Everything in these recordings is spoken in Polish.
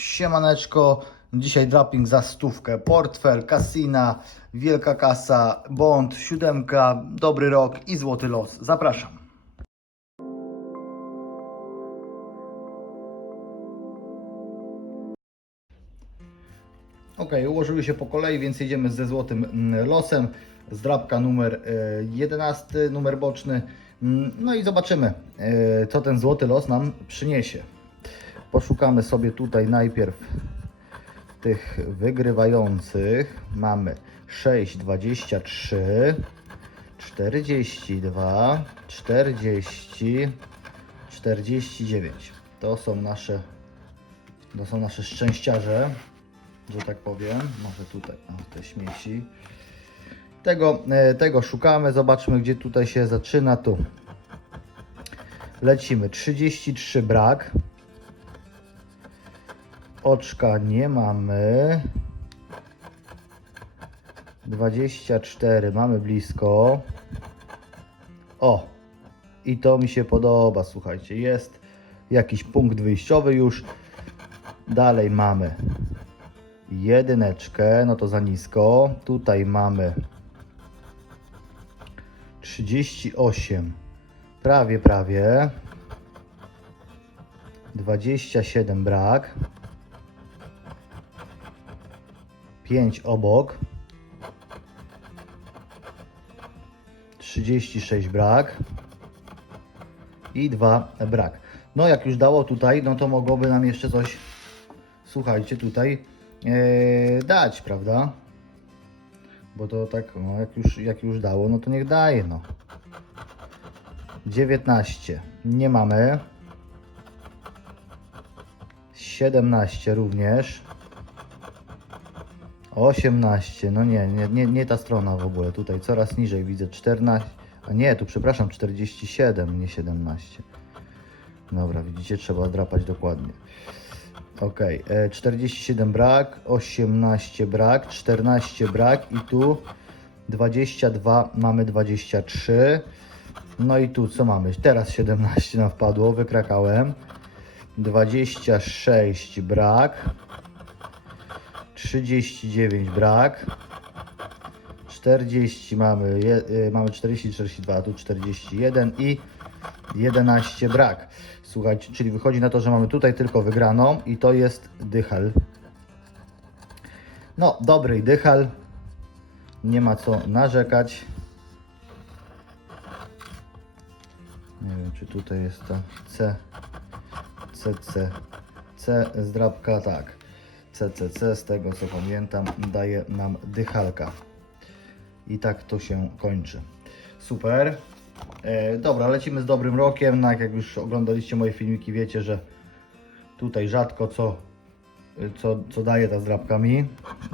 Siemaneczko, dzisiaj draping za stówkę, portfel, kasina, wielka kasa, bond, siódemka, dobry rok i złoty los. Zapraszam. Ok, ułożyły się po kolei, więc jedziemy ze złotym mm, losem. Zdrabka numer e, 11, numer boczny. Mm, No i zobaczymy, e, co ten złoty los nam przyniesie. Poszukamy sobie tutaj najpierw tych wygrywających. Mamy 6, 23, 42, 40, 49. To są nasze, to są nasze szczęściarze, że tak powiem. Może tutaj, o, te śmieci. Tego, e, tego szukamy. Zobaczmy, gdzie tutaj się zaczyna. Tu lecimy. 33 brak. Oczka nie mamy. 24 mamy blisko. O! I to mi się podoba, słuchajcie. Jest jakiś punkt wyjściowy już. Dalej mamy jedyneczkę, no to za nisko. Tutaj mamy 38. Prawie, prawie. 27 brak. 5 obok. 36 brak. I 2 brak. No jak już dało tutaj, no to mogłoby nam jeszcze coś, słuchajcie, tutaj e, dać, prawda? Bo to tak, no jak już, jak już dało, no to niech daje, no. 19 nie mamy. 17 również. 18, no nie, nie, nie, nie ta strona w ogóle, tutaj coraz niżej widzę 14, a nie, tu przepraszam, 47, nie 17. Dobra, widzicie, trzeba drapać dokładnie. Ok, e, 47 brak, 18 brak, 14 brak i tu 22 mamy 23. No i tu co mamy? Teraz 17 nam wpadło, wykrakałem. 26 brak. 39 brak. 40 mamy, je, y, mamy 40, 42, a tu 41 i 11 brak. Słuchajcie, czyli wychodzi na to, że mamy tutaj tylko wygraną i to jest dychal. No, dobry dychal. Nie ma co narzekać. Nie wiem, czy tutaj jest ta C, CC, C zdrabka, tak. CCC, z tego co pamiętam, daje nam dychalka. I tak to się kończy. Super. E, dobra, lecimy z dobrym rokiem. No, jak już oglądaliście moje filmiki, wiecie, że tutaj rzadko co, co, co daje ta zdrabka mi.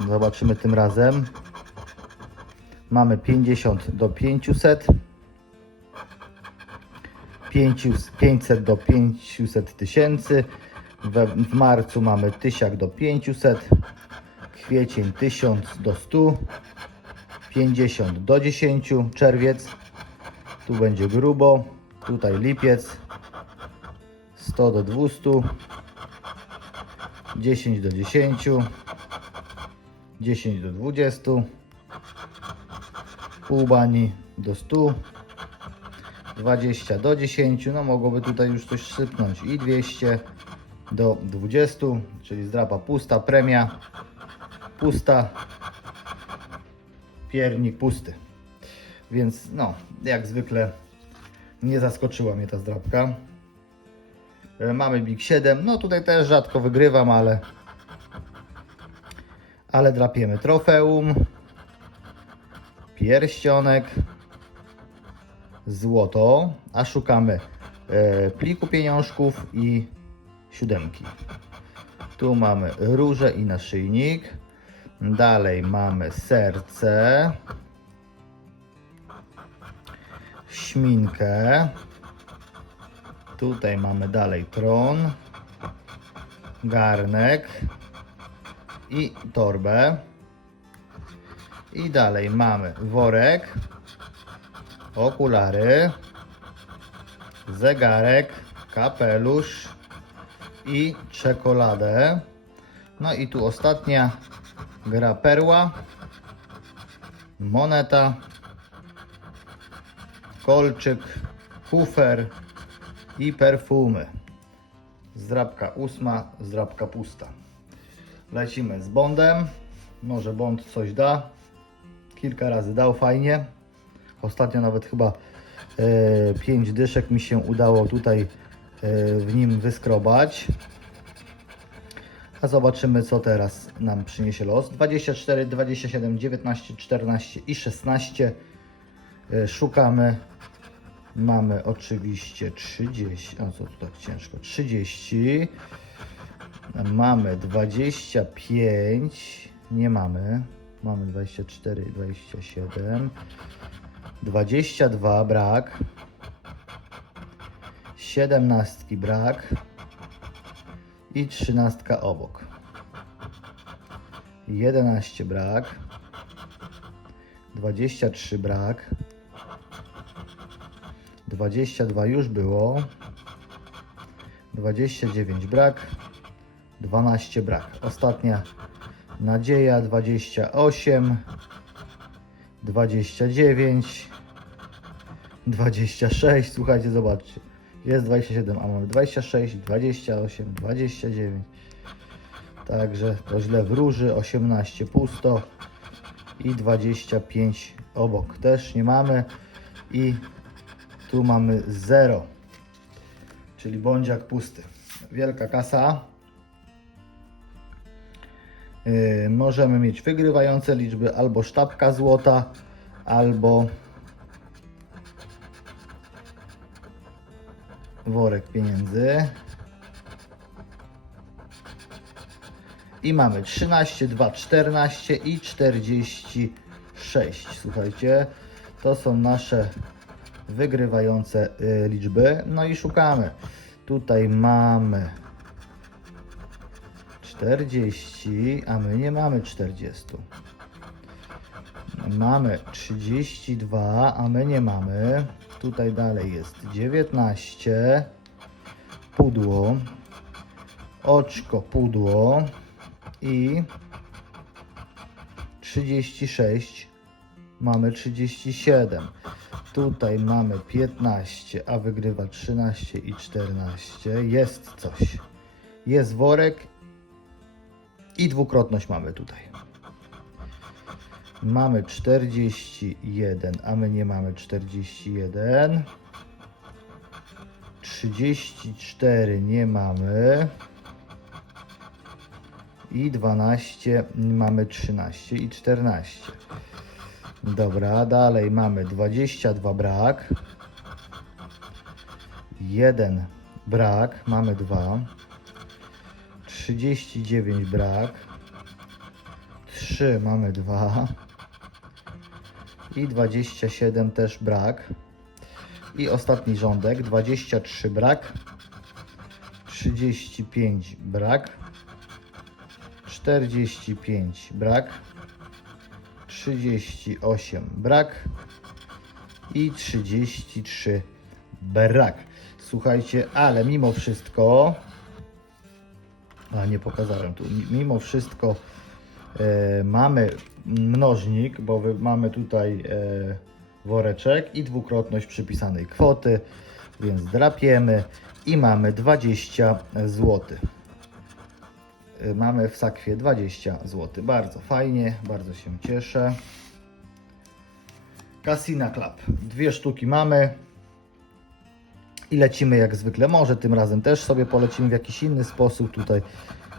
Zobaczymy tym razem. Mamy 50 do 500. 500 500 do 500 tysięcy. We- W marcu mamy tysiak do 500. Kwiecień 1000 do 100. 50 do 10. Czerwiec. Tu będzie grubo. Tutaj lipiec. 100 do 200. 10 do 10. 10 do 20. Pół bani do 100. 20 do 10, no mogłoby tutaj już coś sypnąć i 200 do 20, czyli zdrapa pusta, premia pusta, piernik pusty. Więc no, jak zwykle nie zaskoczyła mnie ta zdrapka. E, Mamy Big 7, no tutaj też rzadko wygrywam, ale ale drapiemy trofeum, pierścionek, złoto, a szukamy e, pliku pieniążków i siódemki. Tu mamy róże i naszyjnik. Dalej mamy serce, śminkę. Tutaj mamy dalej tron, garnek i torbę. I dalej mamy worek, okulary, zegarek, kapelusz i czekoladę. No i tu ostatnia gra perła, moneta, kolczyk, kufer i perfumy. Zdrabka ósma, zdrabka pusta. Lecimy z bondem. Może bond coś da. Kilka razy dał fajnie. Ostatnio nawet chyba 5 dyszek mi się udało tutaj w nim wyskrobać. A zobaczymy co teraz nam przyniesie los. 24, 27, 19, 14 i 16. E, Szukamy. Mamy oczywiście 30. A co tu tak ciężko? 30. Mamy 25. Nie mamy. Mamy 24 i 27. 22 brak. 17 brak. I 13 obok. 11 brak. 23 brak. 22 już było. 29 brak. 12 brak. Ostatnia nadzieja 28. 29. 26. Słuchajcie, zobaczcie. Jest 27, a mamy 26, 28, 29. Także to źle wróży. 18 pusto. I 25 obok też nie mamy. I tu mamy 0. Czyli bądziak pusty. Wielka kasa. Yy, możemy mieć wygrywające liczby albo sztabka złota, albo worek pieniędzy. I mamy 13, 2, 14 i 46. Słuchajcie, to są nasze wygrywające y, liczby. No i szukamy. Tutaj mamy 40, a my nie mamy 40. Mamy 32, a my nie mamy. Tutaj dalej jest 19. Pudło. Oczko, pudło. I 36. Mamy 37. Tutaj mamy 15, a wygrywa 13 i 14. Jest coś. Jest worek i dwukrotność mamy tutaj. Mamy 41, a my nie mamy 41. 34 nie mamy. I 12 mamy 13 i 14. Dobra, dalej mamy 22 brak. 1 brak, mamy 2. 39 brak. 3 mamy 2. I 27 też brak. I ostatni rządek 23 brak. 35 brak. 45 brak. 38 brak. I 33 brak. Słuchajcie, ale mimo wszystko a nie pokazałem tu. Mimo wszystko mamy mnożnik, bo mamy tutaj e, woreczek i dwukrotność przypisanej kwoty, więc drapiemy i mamy 20 zł. E, mamy w sakwie 20 zł. Bardzo fajnie, bardzo się cieszę. Casina Club. Dwie sztuki mamy. I lecimy jak zwykle. Może tym razem też sobie polecimy w jakiś inny sposób. Tutaj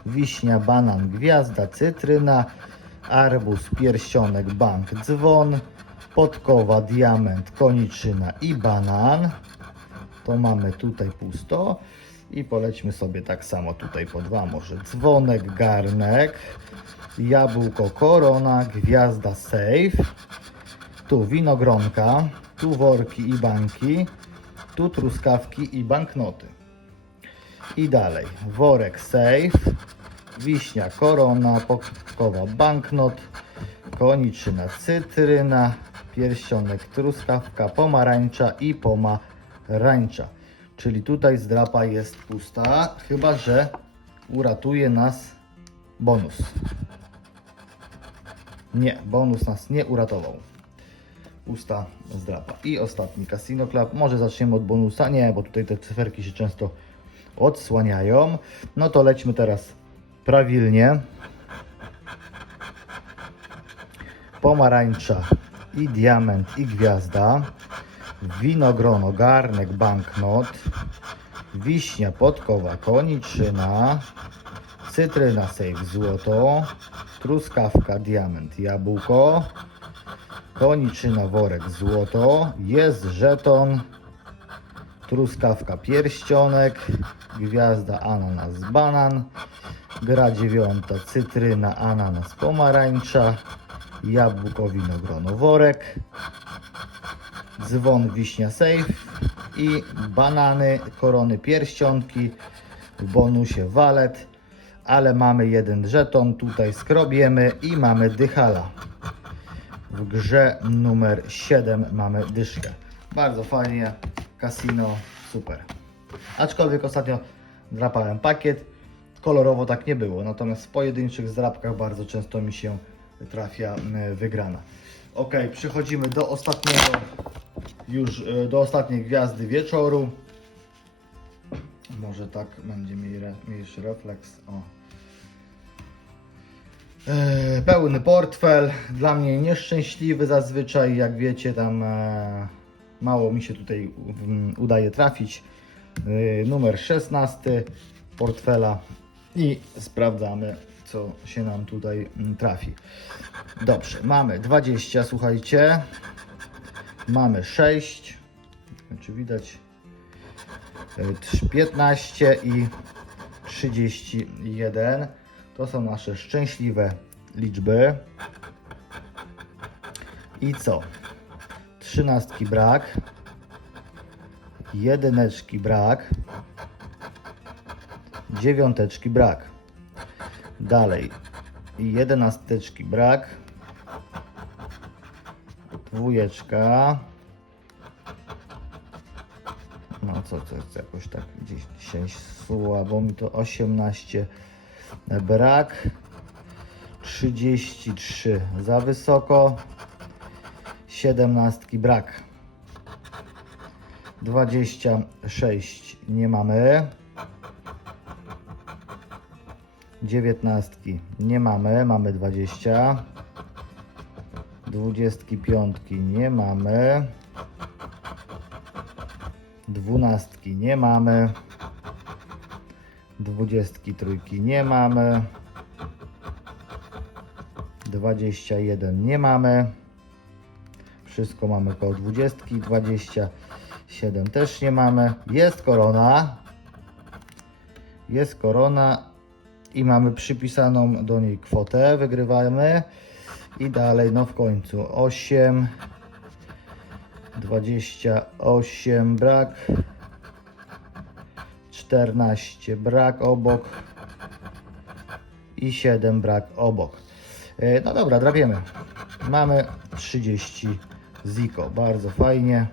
wiśnia, banan, gwiazda, cytryna, arbuz, pierścionek, bank, dzwon, podkowa, diament, koniczyna i banan. To mamy tutaj pusto. I polećmy sobie tak samo tutaj po dwa. Może dzwonek, garnek, jabłko, korona, gwiazda, safe. Tu winogronka, tu worki i banki, tu truskawki i banknoty. I dalej, worek safe, wiśnia korona, podkowa banknot, koniczyna cytryna, pierścionek truskawka, pomarańcza i pomarańcza. Czyli tutaj zdrapa jest pusta, chyba że uratuje nas bonus. Nie, bonus nas nie uratował. Usta zdrapa. I ostatni Casino Club. Może zaczniemy od bonusa? Nie, bo tutaj te cyferki się często odsłaniają. No to lećmy teraz prawilnie. Pomarańcza i diament i gwiazda. Winogrono, garnek, banknot. Wiśnia, podkowa, koniczyna. Cytryna, sejf, złoto. Truskawka, diament, jabłko. Koniczyna, worek, złoto. Jest żeton. Truskawka, pierścionek. Gwiazda, ananas, banan. Gra dziewiąta, cytryna, ananas, pomarańcza. Jabłko, winogrono, worek. Dzwon, wiśnia, sejf. I banany, korony, pierścionki. W bonusie walet. Ale mamy jeden żeton, tutaj skrobiemy i mamy dychala. W grze numer 7 mamy dyszkę. Bardzo fajnie, kasino, super. Aczkolwiek ostatnio drapałem pakiet, kolorowo tak nie było, natomiast w pojedynczych zdrapkach bardzo często mi się trafia wygrana. Ok, przechodzimy do ostatniego, już e, do ostatniej gwiazdy wieczoru. Może tak będzie mniejszy refleks. O. E, Pełny portfel, dla mnie nieszczęśliwy zazwyczaj, jak wiecie, tam e, mało mi się tutaj udaje trafić. E, Numer 16 portfela i sprawdzamy, co się nam tutaj mm, trafi. Dobrze, mamy 20, słuchajcie. Mamy 6. Czy widać? E, trz- 15 i 31. To są nasze szczęśliwe liczby. I co? Trzynastki brak. Jedyneczki brak. Dziewiąteczki brak. Dalej. Jedenasteczki brak. Dwójeczka. No co, co jest jakoś tak gdzieś dzisiaj słabo mi to 18 brak 33 za wysoko 17 brak 26 nie mamy 19 nie mamy, mamy 20 25 nie mamy Dwunastki nie mamy. Dwudziestki trójki nie mamy. Dwadzieścia jeden nie mamy. Wszystko mamy koło dwudziestki. Dwadzieścia siedem też nie mamy. Jest korona. Jest korona i mamy przypisaną do niej kwotę. Wygrywamy. I dalej, no w końcu 8, 28 brak. 14 brak obok. I 7 brak obok. E, No dobra, drapiemy. Mamy 30 ziko. Bardzo fajnie.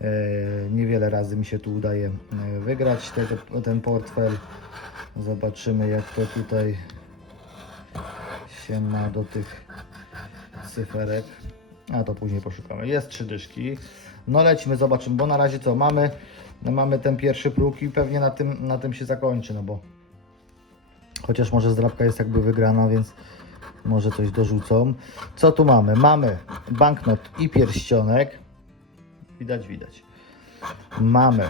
E, Niewiele razy mi się tu udaje e, wygrać tego, ten portfel. Zobaczymy jak to tutaj się ma do tych cyferek. A to później poszukamy. Jest trzy dyszki. No lecimy, zobaczymy, bo na razie co mamy? No mamy ten pierwszy próg i pewnie na tym, na tym się zakończy, no bo chociaż może zdrabka jest jakby wygrana, więc może coś dorzucą. Co tu mamy? Mamy banknot i pierścionek. Widać, widać. Mamy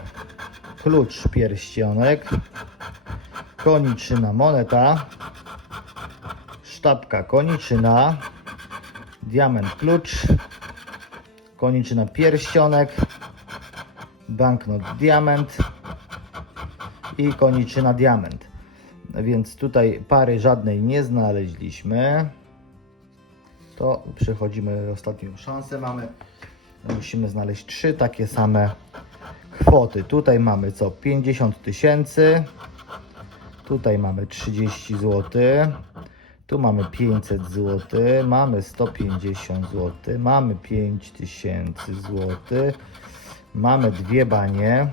klucz pierścionek, koniczyna moneta, sztabka koniczyna, diament klucz, koniczyna pierścionek, banknot diament i koniczyna diament. Więc tutaj pary żadnej nie znaleźliśmy. To przechodzimy ostatnią szansę. Mamy, musimy znaleźć trzy takie same kwoty. Tutaj mamy co? 50 tysięcy. Tutaj mamy 30 zł. Tu mamy 500 zł, mamy 150 zł, mamy 5000 zł, mamy dwie banie,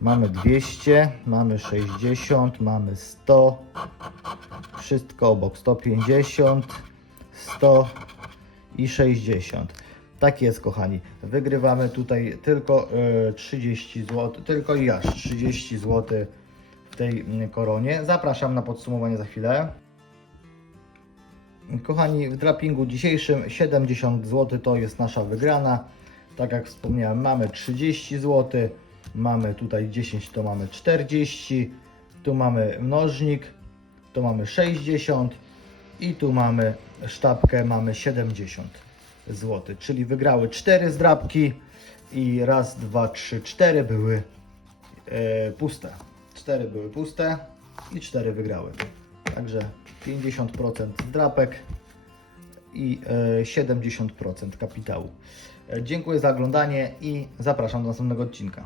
mamy 200, mamy 60, mamy 100, wszystko obok 150, 100 i 60. Tak jest, kochani. Wygrywamy tutaj tylko e, 30 zł, tylko i aż 30 zł w tej mm, koronie. Zapraszam na podsumowanie za chwilę. Kochani, w drapingu dzisiejszym 70 zł to jest nasza wygrana. Tak jak wspomniałem, mamy 30 zł, mamy tutaj 10, to mamy 40, tu mamy mnożnik, tu mamy 60 i tu mamy sztabkę, mamy 70 zł. Czyli wygrały 4 zdrabki i raz, dwa, trzy, cztery były e, puste. 4 były puste i 4 wygrały. Także 50% zdrapek i e, 70% kapitału. E, Dziękuję za oglądanie i zapraszam do następnego odcinka.